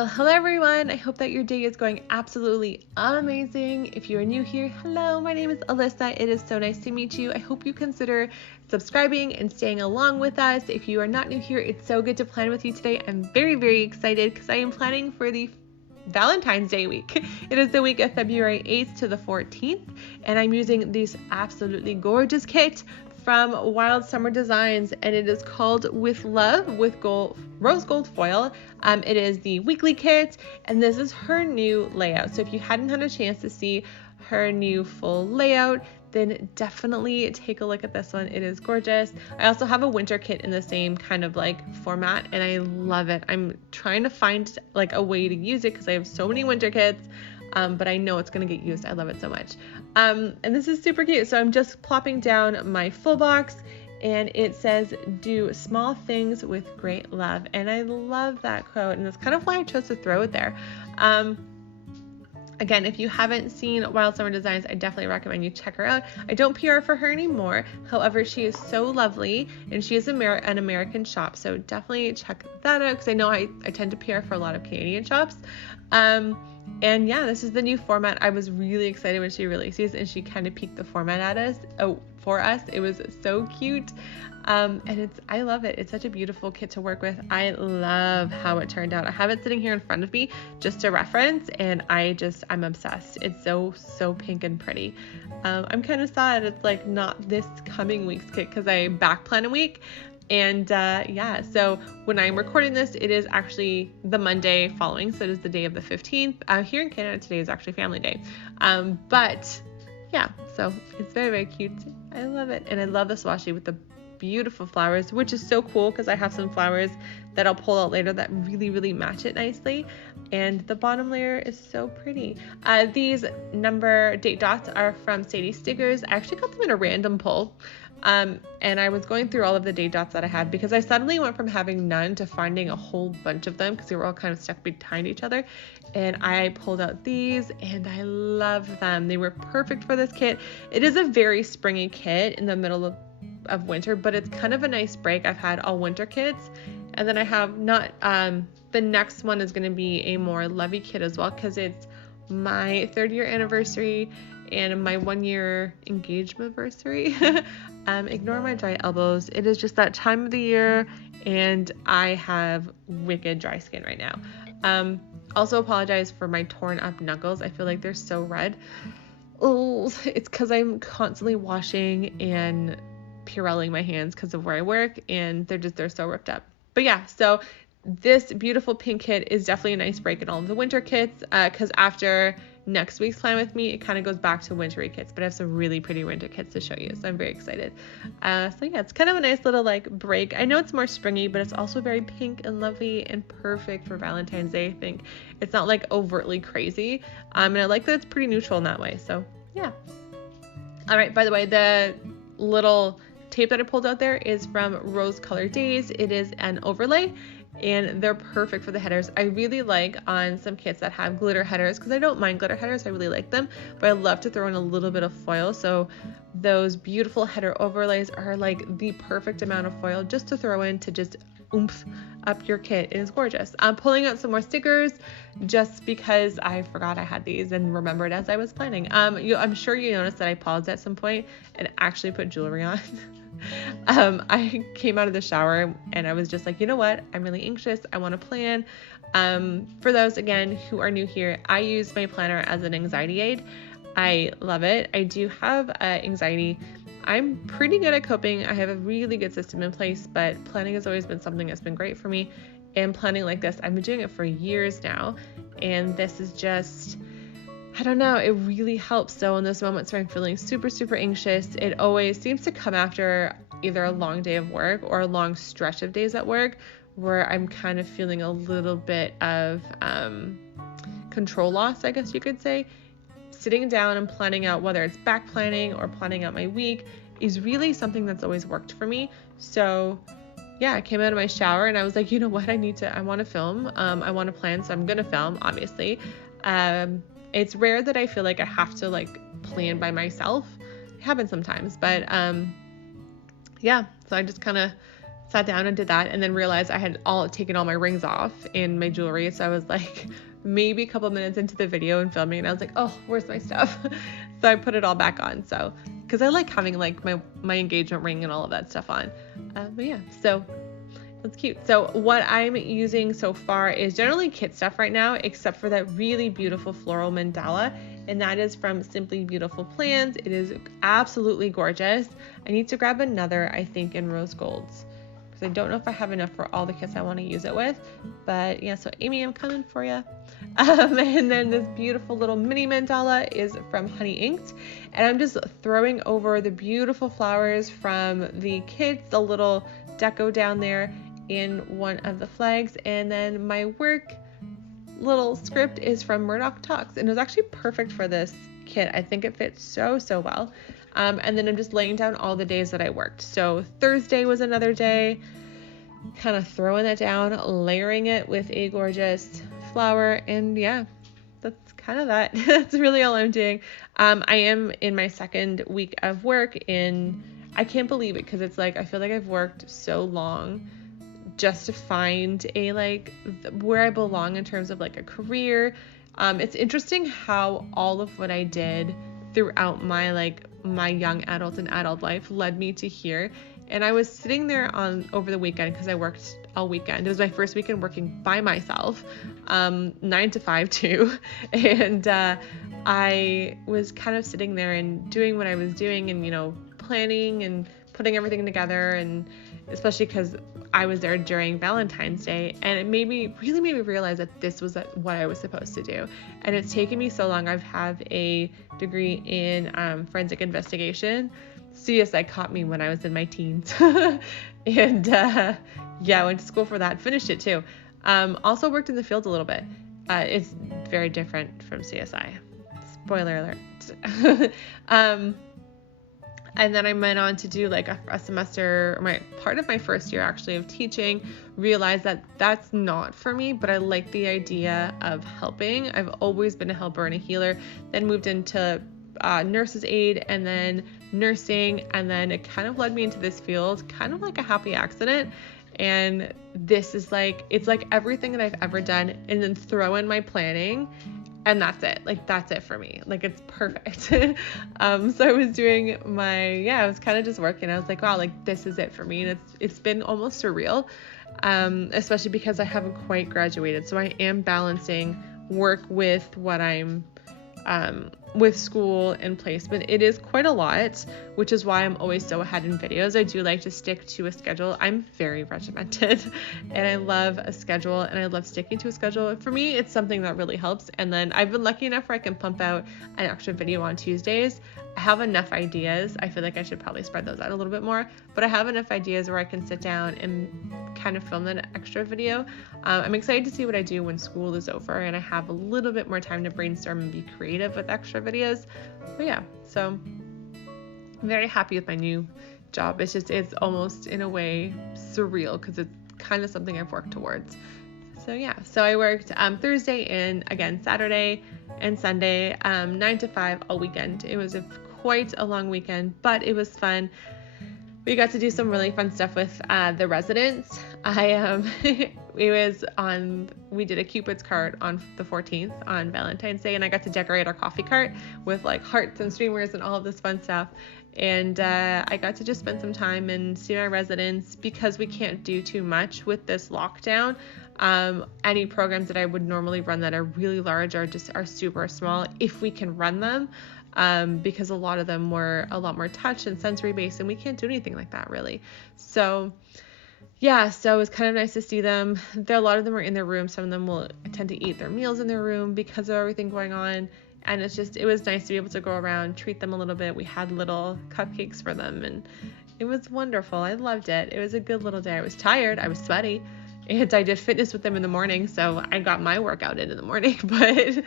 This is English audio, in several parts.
Well, hello everyone. I hope that your day is going absolutely amazing. If you are new here, hello, my name is Alyssa. It is so nice to meet you. I hope you consider subscribing and staying along with us. If you are not new here, it's so good to plan with you today. I'm very, very excited because I am planning for the Valentine's Day week. It is the week of February 8th to the 14th, and I'm using this absolutely gorgeous kit from Wild Summer Designs, and it is called With Love with rose gold foil. It is the weekly kit, and this is her new layout. So if you hadn't had a chance to see her new full layout, then definitely take a look at this one. It is gorgeous. I also have a winter kit in the same kind of like format, and I love it. I'm trying to find like a way to use it because I have so many winter kits, but I know it's going to get used. I love it so much. And this is super cute. So I'm just plopping down my full box, and it says, "Do small things with great love." And I love that quote, and that's kind of why I chose to throw it there. Again, if you haven't seen Wild Summer Designs, I definitely recommend you check her out. I don't PR for her anymore. However, she is so lovely, and she is an American shop. So definitely check that out because I know I tend to PR for a lot of Canadian shops. And yeah, this is the new format. I was really excited when she released these, and she kind of peeked the format at us. For us. It was so cute. And I love it. It's such a beautiful kit to work with. I love how it turned out. I have it sitting here in front of me just to reference, and I'm obsessed. It's so pink and pretty. I'm kind of sad it's like not this coming week's kit because I back plan a week. And yeah, so when I'm recording this, it is actually the Monday following. So it is the day of the 15th. Here in Canada, today is actually Family Day. But yeah, so it's very, very cute. I love it. And I love the washi with the beautiful flowers, which is so cool because I have some flowers that I'll pull out later that really match it nicely. And the bottom layer is so pretty. These number date dots are from Sadie Stickers. I actually got them in a random pull. And I was going through all of the date dots that I had because I suddenly went from having none to finding a whole bunch of them because they were all kind of stuck behind each other. And I pulled out these, and I love them. They were perfect for this kit. It is a very springy kit in the middle of winter, but it's kind of a nice break. I've had all winter kits, and then I have not, the next one is going to be a more lovey kit as well because it's my 3rd year anniversary and my 1 year engagement anniversary. Ignore my dry elbows. It is just that time of the year, and I have wicked dry skin right now. Also apologize for my torn up knuckles. I feel like they're so red. Oh, it's because I'm constantly washing and Purelling my hands because of where I work, and they're so ripped up. But yeah, so this beautiful pink kit is definitely a nice break in all of the winter kits because after next week's plan with me, it kind of goes back to wintry kits, but I have some really pretty winter kits to show you, so I'm very excited. So yeah, it's kind of a nice little like break. I know it's more springy, but it's also very pink and lovely and perfect for Valentine's Day. I think it's not like overtly crazy, and I like that it's pretty neutral in that way. So yeah. All right, by the way, the little tape that I pulled out there is from Rose Colored Days. It is an overlay, and they're perfect for the headers. I really like on some kits that have glitter headers because I don't mind glitter headers. I really like them, but I love to throw in a little bit of foil. So those beautiful header overlays are like the perfect amount of foil just to throw in to just oomph up your kit. It is gorgeous. I'm pulling out some more stickers just because I forgot I had these and remembered as I was planning. I'm sure you noticed that I paused at some point and actually put jewelry on. I came out of the shower and I was just like, you know what? I'm really anxious. I want to plan. For those, again, who are new here, I use my planner as an anxiety aid. I love it. I do have anxiety. I'm pretty good at coping. I have a really good system in place, but planning has always been something that's been great for me. And planning like this, I've been doing it for years now. And this is just, I don't know, it really helps. So in those moments where I'm feeling super anxious, it always seems to come after either a long day of work or a long stretch of days at work where I'm kind of feeling a little bit of control loss, I guess you could say. Sitting down and planning out, whether it's back planning or planning out my week, is really something that's always worked for me. So yeah, I came out of my shower and I was like, you know what, I want to film. I want to plan, so I'm going to film, obviously. It's rare that I feel like I have to like plan by myself. It happens sometimes, but yeah, so I just kind of sat down and did that, and then realized I had taken all my rings off and my jewelry. So I was like maybe a couple minutes into the video and filming, and I was like, oh, where's my stuff? So I put it all back on. So, because I like having like my engagement ring and all of that stuff on. But yeah, so that's cute. So what I'm using so far is generally kit stuff right now, except for that really beautiful floral mandala, and that is from Simply Beautiful Plans. It is absolutely gorgeous. I need to grab another, I think, in rose golds, because I don't know if I have enough for all the kits I want to use it with. But yeah, so Amy, I'm coming for you. And then this beautiful little mini mandala is from Honey Inked, and I'm just throwing over the beautiful flowers from the kits, the little deco down there in one of the flags. And then my work little script is from Murdoch Talks, and it was actually perfect for this kit. I think it fits so well. And then I'm just laying down all the days that I worked. So Thursday was another day, kind of throwing that down, layering it with a gorgeous flower, and yeah, that's kind of that. That's really all I'm doing. I am in my second week of work, and I can't believe it, because it's like I feel like I've worked so long just to find a like where I belong in terms of like a career. It's interesting how all of what I did throughout my young adult and adult life led me to here. And I was sitting there over the weekend, because I worked all weekend. It was my first weekend working by myself, 9 to 5 too. And I was kind of sitting there and doing what I was doing, and, you know, planning and putting everything together, and especially because I was there during Valentine's Day, and it really made me realize that this was what I was supposed to do. And it's taken me so long. I have a degree in forensic investigation. CSI caught me when I was in my teens. And yeah, I went to school for that, finished it too. Also worked in the field a little bit. It's very different from CSI. Spoiler alert. And then I went on to do like a semester, part of my first year actually of teaching, realized that that's not for me, but I like the idea of helping. I've always been a helper and a healer, then moved into nurse's aid, and then nursing, and then it kind of led me into this field, kind of like a happy accident. And this is like, it's like everything that I've ever done, and then throw in my planning, and that's it. Like, that's it for me. Like, it's perfect. So I was doing I was kind of just working. I was like, wow, like this is it for me. And it's been almost surreal, especially because I haven't quite graduated. So I am balancing work with what I'm, with school and placement. It is quite a lot, which is why I'm always so ahead in videos. I do like to stick to a schedule. I'm very regimented, and I love a schedule, and I love sticking to a schedule. For me, it's something that really helps. And then I've been lucky enough where I can pump out an extra video on Tuesdays. I have enough ideas. I feel like I should probably spread those out a little bit more, but I have enough ideas where I can sit down and kind of film that extra video. I'm excited to see what I do when school is over and I have a little bit more time to brainstorm and be creative with extra videos. But yeah, so I'm very happy with my new job. It's almost in a way surreal, because it's kind of something I've worked towards. So yeah, so I worked Thursday and again Saturday and Sunday, 9 to 5 all weekend. It was quite a long weekend, but it was fun. We got to do some really fun stuff with the residents. We did a Cupid's cart on the 14th on Valentine's Day, and I got to decorate our coffee cart with like hearts and streamers and all of this fun stuff. And I got to just spend some time and see my residents, because we can't do too much with this lockdown. Any programs that I would normally run that are really large are super small, if we can run them, because a lot of them were a lot more touch and sensory based, and we can't do anything like that really. So yeah, so it was kind of nice to see them. A lot of them are in their room. Some of them will tend to eat their meals in their room because of everything going on. And it was nice to be able to go around, treat them a little bit. We had little cupcakes for them, and it was wonderful. I loved it. It was a good little day. I was tired. I was sweaty. And I did fitness with them in the morning, so I got my workout in the morning. But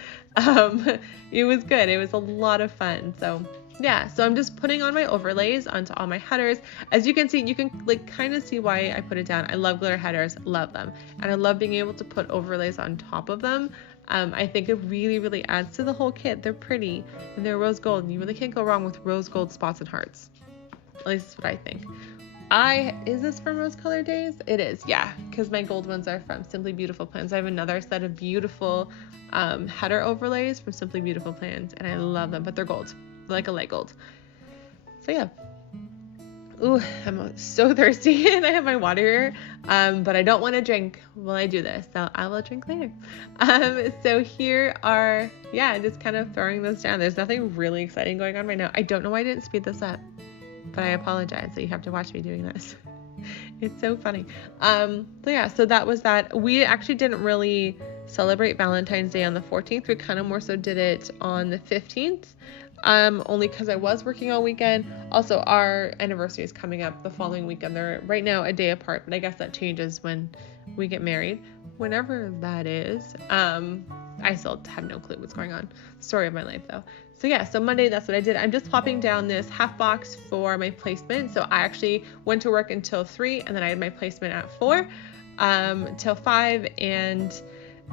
it was good. It was a lot of fun. So yeah, so I'm just putting on my overlays onto all my headers. As you can see, you can like kind of see why I put it down. I love glitter headers, love them. And I love being able to put overlays on top of them. I think it really, really adds to the whole kit. They're pretty and they're rose gold, and you really can't go wrong with rose gold spots and hearts. At least that's what I think. Is this from Rose Colored Days? It is, yeah, because my gold ones are from Simply Beautiful Plans. I have another set of beautiful header overlays from Simply Beautiful Plans, and I love them, but they're gold, like a light gold. So yeah. Ooh, I'm so thirsty, and I have my water here, but I don't want to drink while I do this, so I will drink later. So here are, just kind of throwing this down. There's nothing really exciting going on right now. I don't know why I didn't speed this up, but I apologize that you have to watch me doing this. It's so funny. So that was that. We actually didn't really celebrate Valentine's Day on the 14th. We kind of more so did it on the 15th. Only because I was working all weekend. Also, our anniversary is coming up the following weekend. They're right now a day apart, but I guess that changes when we get married, whenever that is. I still have no clue what's going on. Story of my life, though. So Monday, that's what I did. I'm just plopping down this half box for my placement. So I actually went to work until 3, and then I had my placement at 4 till 5, and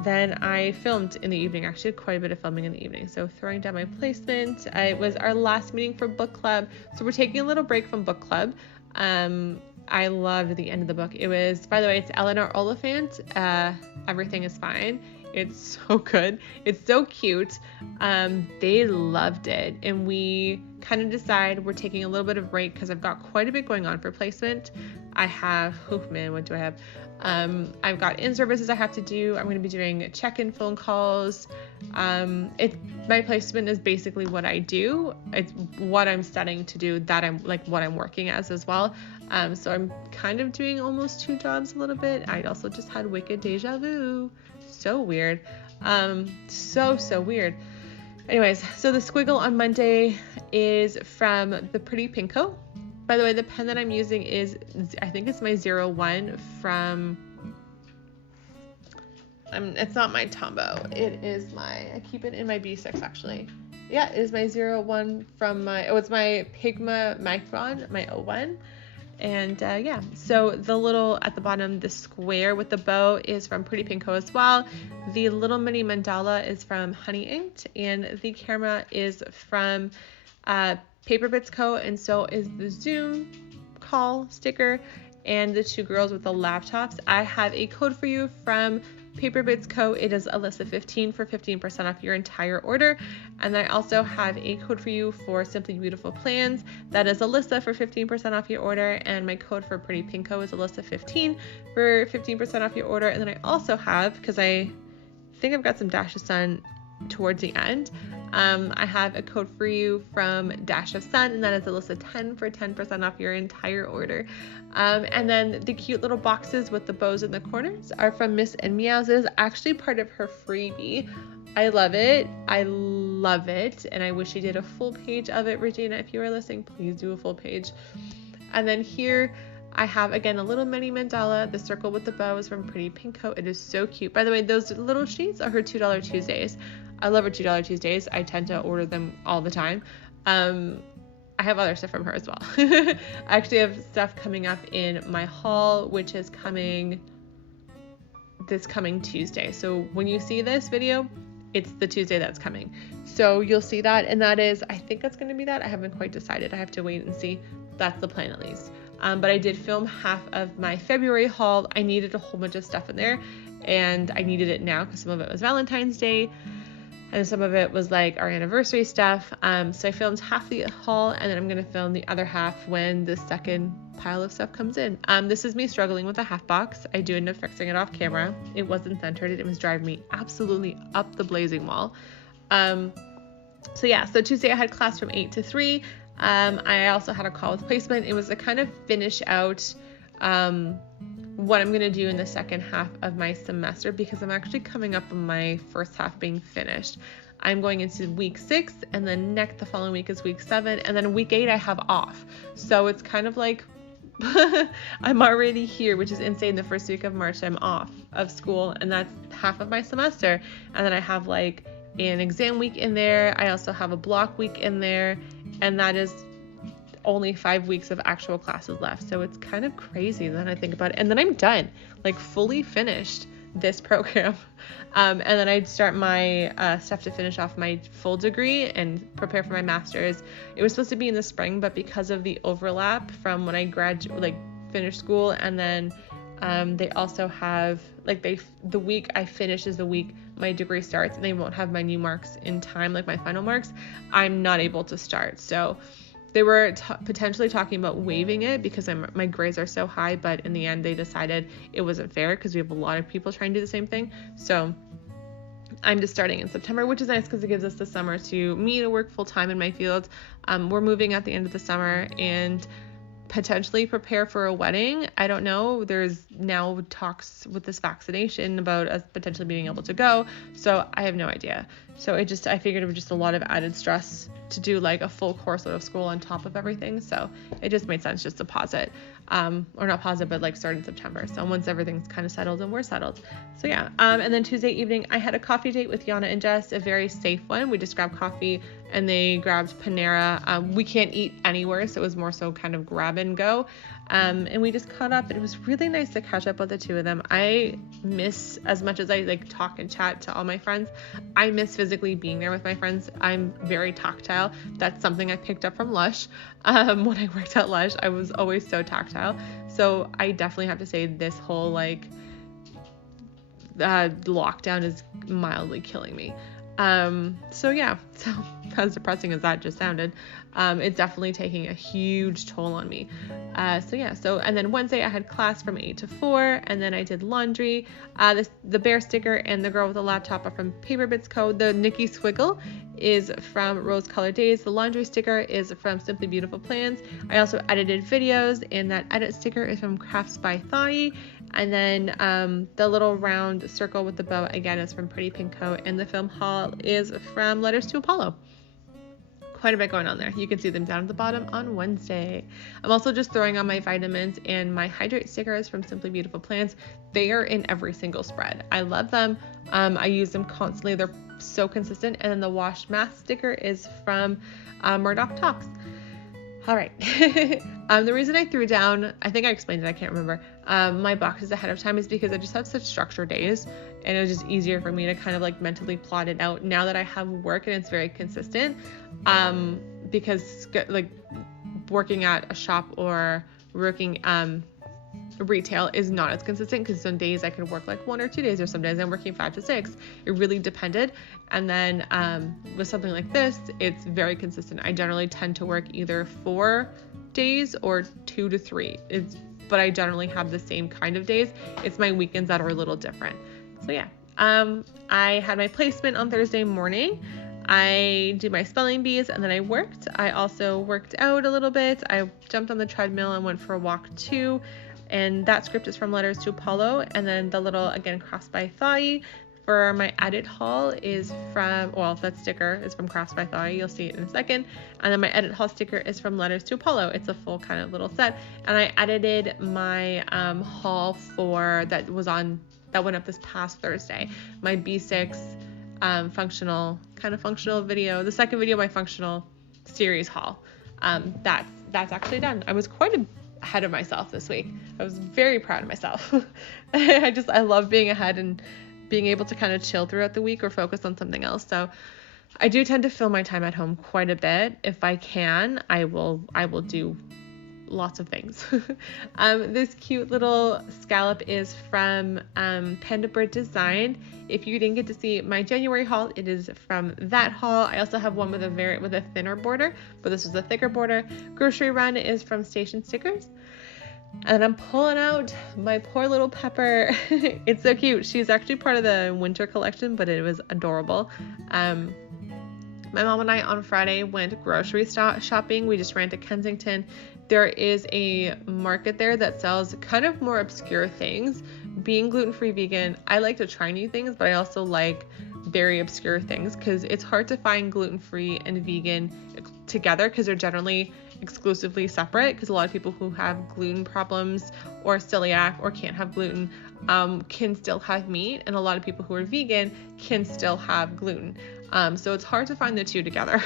then I filmed in the evening. Actually, quite a bit of filming in the evening. So throwing down my placement. It was our last meeting for book club. So we're taking a little break from book club. I loved the end of the book. It was, by the way, it's Eleanor Oliphant. Everything is Fine. It's so good. It's so cute. They loved it. And we kind of decided we're taking a little bit of break because I've got quite a bit going on for placement. I have, what do I have? I've got in-services I have to do. I'm going to be doing check-in phone calls. My placement is basically what I do. It's what I'm studying to do, that I'm like what I'm working as well. So I'm kind of doing almost 2 jobs a little bit. I also just had wicked deja vu. So weird. So weird. Anyways, so the squiggle on Monday is from the Pretty Pinko. By the way, the pen that I'm using is, I think it's my 01 from, it's not my Tombow. It is I keep it in my B6 actually. Yeah, it is my 01 from it's my Pigma Micron, my 01. And so the little at the bottom, the square with the bow is from Pretty Pinko as well. The little mini mandala is from Honey Inked, and the camera is from Paper Bits Co. And so is the Zoom call sticker and the 2 girls with the laptops. I have a code for you from Paper Bits Co. It is Alyssa15 for 15% off your entire order. And I also have a code for you for Simply Beautiful Plans. That is Alyssa for 15% off your order. And my code for Pretty Pinko is Alyssa15 for 15% off your order. And then I also have, because I think I've got some dashes done towards the end, I have a code for you from Dash of Sun, and that is Alyssa10 for 10% off your entire order. And then the cute little boxes with the bows in the corners are from Miss and Meows. It is actually part of her freebie. I love it. And I wish she did a full page of it. Regina, if you are listening, please do a full page. And then here I have, again, a little mini mandala. The circle with the bow is from Pretty Pinko. It is so cute. By the way, those little sheets are her $2 Tuesdays. I love her $2 Tuesdays. I tend to order them all the time. I have other stuff from her as well. I actually have stuff coming up in my haul, which is coming this coming Tuesday. So when you see this video, it's the Tuesday that's coming. So you'll see that, and that is, I think that's going to be that. I haven't quite decided. I have to wait and see. That's the plan at least. But I did film half of my February haul. I needed a whole bunch of stuff in there, and I needed it now because some of it was Valentine's Day, and some of it was like our anniversary stuff. So I filmed half the haul, and then I'm going to film the other half when the second pile of stuff comes in. This is me struggling with a half box. I do end up fixing it off camera. It wasn't centered. It was driving me absolutely up the blazing wall. So Tuesday I had class from 8 to 3. I also had a call with placement. It was to kind of finish out what I'm going to do in the second half of my semester, because I'm actually coming up on my first half being finished. I'm going into week 6, and then the following week is week 7, and then week 8 I have off. So it's kind of like I'm already here, which is insane. The first week of March I'm off of school, and that's half of my semester. And then I have like an exam week in there. I also have a block week in there, and that is only 5 weeks of actual classes left. So it's kind of crazy then I think about it. And then I'm done, like fully finished this program. And then I'd start my stuff to finish off my full degree and prepare for my master's. It was supposed to be in the spring, but because of the overlap from when I finished school, and then they also have the week I finish is the week my degree starts, and they won't have my new marks in time, like my final marks. I'm not able to start. So they were potentially talking about waiving it because my grades are so high, but in the end they decided it wasn't fair because we have a lot of people trying to do the same thing. So I'm just starting in September, which is nice because it gives us the summer to me to work full time in my field. We're moving at the end of the summer and potentially prepare for a wedding. I don't know. There's now talks with this vaccination about us potentially being able to go. So I have no idea. So I figured it was just a lot of added stress to do like a full course of school on top of everything. So it just made sense just to pause it. Or not pause it, but like start in September. So once everything's kind of settled and we're settled. So yeah. And then Tuesday evening, I had a coffee date with Yana and Jess, a very safe one. We just grabbed coffee and they grabbed Panera. We can't eat anywhere, so it was more so kind of grab and go. And we just caught up, and it was really nice to catch up with the two of them. I miss, as much as I like talk and chat to all my friends, I miss physically being there with my friends. I'm very tactile. That's something I picked up from Lush. When I worked at Lush, I was always so tactile. So I definitely have to say this whole lockdown is mildly killing me. So as depressing as that just sounded, it's definitely taking a huge toll on me. And then Wednesday I had class from 8 to 4, and then I did laundry. The bear sticker and the girl with the laptop are from Paper Bits Co. The Nikki Swiggle is from Rose Colored Days. The laundry sticker is from Simply Beautiful Plans. I also edited videos, and that edit sticker is from Crafts by Thai. And then the little round circle with the bow again is from Pretty Pink Co. And the film haul is from Letters to Apollo. Quite a bit going on there. You can see them down at the bottom on Wednesday. I'm also just throwing on my vitamins, and my hydrate stickers from Simply Beautiful Plants. They are in every single spread. I love them. I use them constantly. They're so consistent. And then the wash mask sticker is from Murdoch Talks. All right. The reason I threw down, I think I explained it, I can't remember, my boxes ahead of time is because I just have such structured days, and it was just easier for me to kind of like mentally plot it out now that I have work and it's very consistent. Because like working at a shop or working retail is not as consistent, because some days I could work like 1 or 2 days, or some days I'm working 5 to 6. It really depended. And then with something like this, it's very consistent. I generally tend to work either 4 days or 2 to 3. But I generally have the same kind of days. It's my weekends that are a little different. So yeah, I had my placement on Thursday morning. I did my spelling bees, and then I worked. I also worked out a little bit. I jumped on the treadmill and went for a walk too. And that script is from Letters to Apollo. And then the little, again, Crafts by Thai for my edit haul is from, that sticker is from Crafts by Thai. You'll see it in a second. And then my edit haul sticker is from Letters to Apollo. It's a full kind of little set. And I edited my haul that went up this past Thursday. My B6 functional video, the second video of my functional series haul. That's actually done. I was quite ahead of myself this week. I was very proud of myself. I love being ahead and being able to kind of chill throughout the week or focus on something else. So I do tend to fill my time at home quite a bit. If I can, I will do lots of things. This cute little scallop is from Panda Bird Design. If you didn't get to see my January haul, it is from that haul. I also have one with a thinner border, but this was a thicker border. Grocery Run is from Station Stickers. And I'm pulling out my poor little Pepper. It's so cute. She's actually part of the winter collection, but it was adorable. My mom and I on Friday went grocery shopping. We just ran to Kensington. There is a market there that sells kind of more obscure things. Being gluten-free vegan, I like to try new things, but I also like very obscure things because it's hard to find gluten-free and vegan together because they're generally exclusively separate, because a lot of people who have gluten problems or celiac or can't have gluten can still have meat, and a lot of people who are vegan can still have gluten. So it's hard to find the two together.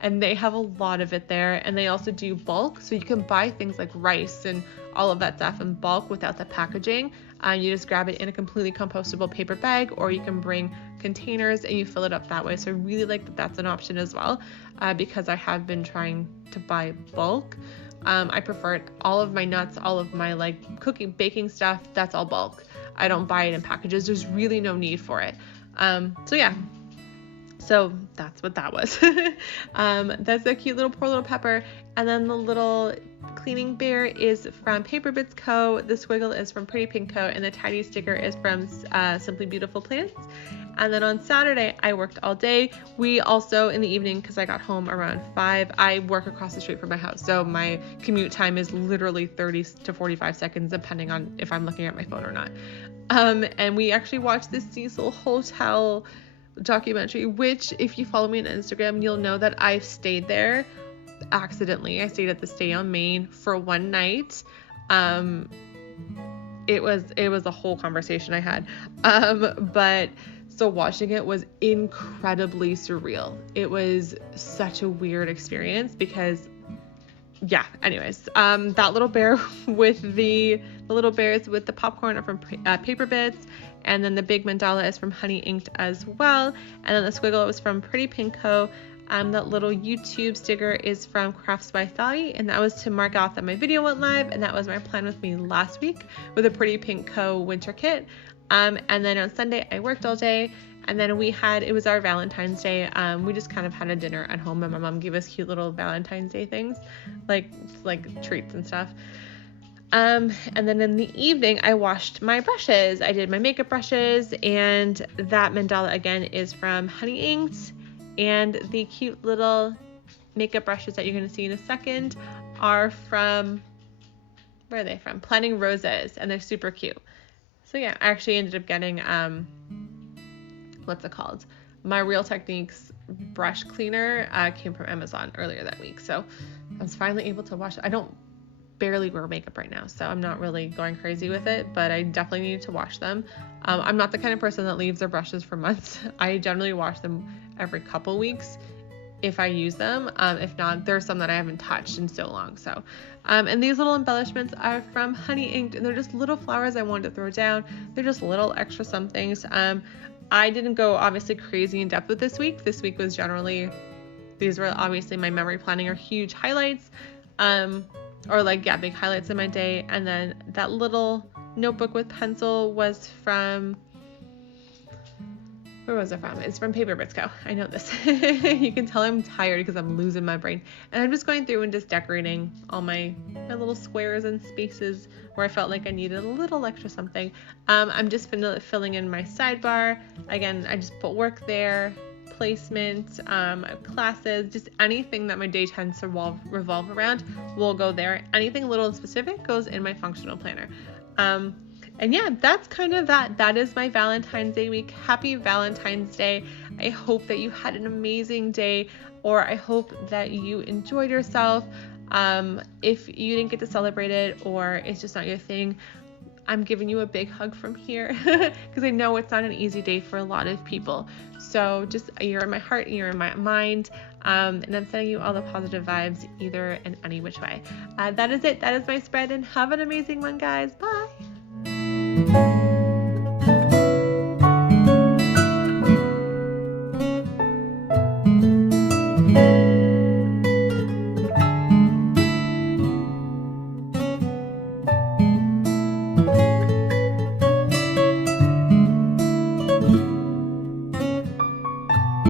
And they have a lot of it there. And they also do bulk. So you can buy things like rice and all of that stuff in bulk without the packaging. You just grab it in a completely compostable paper bag, or you can bring containers and you fill it up that way. So I really like that that's an option as well, because I have been trying to buy bulk. I prefer it. All of my nuts, all of my like cooking, baking stuff, that's all bulk. I don't buy it in packages. There's really no need for it. So yeah. So that's what that was. That's a cute little poor little pepper. And then the little cleaning bear is from Paper Bits Co. The squiggle is from Pretty Pink Co. And the tiny sticker is from Simply Beautiful Plants. And then on Saturday, I worked all day. We also, in the evening, because I got home around 5, I work across the street from my house. So my commute time is literally 30 to 45 seconds, depending on if I'm looking at my phone or not. And we actually watched the Cecil Hotel documentary, which if you follow me on Instagram, you'll know that I've stayed there accidentally. I stayed at the Stay on Main for one night. It was a whole conversation I had. But so watching it was incredibly surreal. It was such a weird experience because yeah, anyways, that little bear with the little bears with the popcorn are from Paper Bits, and then the big mandala is from Honey Inked as well, and then the squiggle was from Pretty Pink Co. That little YouTube sticker is from Crafts by Sally, and that was to mark off that my video went live, and that was my plan with me last week with a Pretty Pink Co. winter kit. And then on Sunday I worked all day. And then it was our Valentine's Day. We just kind of had a dinner at home, and my mom gave us cute little Valentine's Day things, like treats and stuff. And then in the evening, I washed my brushes. I did my makeup brushes, and that mandala again is from Honey Inked. And the cute little makeup brushes that you're going to see in a second are from, where are they from? Planting Roses, and they're super cute. So yeah, I actually ended up getting, what's it called? My Real Techniques brush cleaner came from Amazon earlier that week. So I was finally able to wash it. I don't barely wear makeup right now, so I'm not really going crazy with it, but I definitely need to wash them. I'm not the kind of person that leaves their brushes for months. I generally wash them every couple weeks if I use them. If not, there's some that I haven't touched in so long. So, and these little embellishments are from Honey Inked, and they're just little flowers I wanted to throw down. They're just little extra somethings. I didn't go obviously crazy in depth with this week. This week was generally, these were obviously my memory planning or huge highlights, or like, yeah, big highlights in my day. And then that little notebook with pencil was from, where was it from? It's from Paper Bits Co. I know this. You can tell I'm tired because I'm losing my brain. And I'm just going through and just decorating all my little squares and spaces where I felt like I needed a little extra something. I'm just filling in my sidebar. Again, I just put work there, placement, classes, just anything that my day tends to revolve around will go there. Anything little and specific goes in my functional planner. And yeah, that's kind of that. That is my Valentine's Day week. Happy Valentine's Day. I hope that you had an amazing day, or I hope that you enjoyed yourself. If you didn't get to celebrate it, or it's just not your thing, I'm giving you a big hug from here because I know it's not an easy day for a lot of people. So just, you're in my heart and you're in my mind. And I'm sending you all the positive vibes either in any which way. That is it. That is my spread, and have an amazing one, guys. Bye.